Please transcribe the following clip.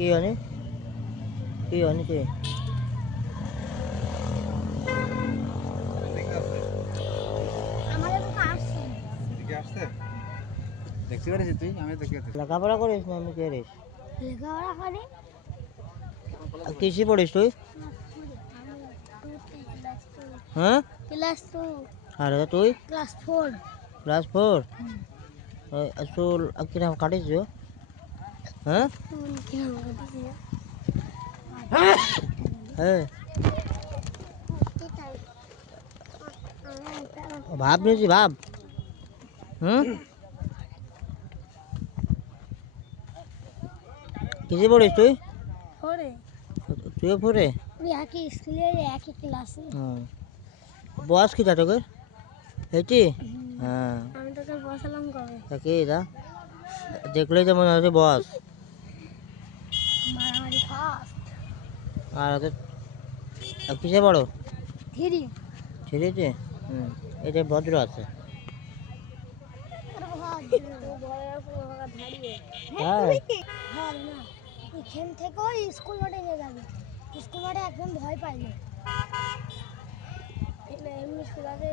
কি হয়নি? কি হয়নি কি? দেখতে পেরেছি তুই? আমি দেখতে লেখাপড়া করিস না আমি করিস? লেখাপড়া করি। কিসে পড়িস তুই? হ্যাঁ ক্লাস 2। আর তুই? ক্লাস 4। ক্লাস 4? চুল কিরকম কাটিস? হ্যাঁ হ্যাঁ ভাব নিয়েছি ভাব। হুম কিসে পড়িস তুই? 4-এ। তুইও 4-এ? ওই একই স্কুলে একই ক্লাসে। বয়স কিটা তোকে? 80? হ্যাঁ আমি তোকে বসালাম কবে? কি এটা দেখলেই তো মনে হচ্ছে বস। মারামারি ফার্স্ট। আর কিসে বড়? 3। ছেড়েছে? এটা ভদ্র আছে। হ্যাঁ এখান থেকে স্কুল মাঠে নিয়ে যাবে। স্কুল মাঠে একদম ভয় পাই না। এমনি স্কুল আছে।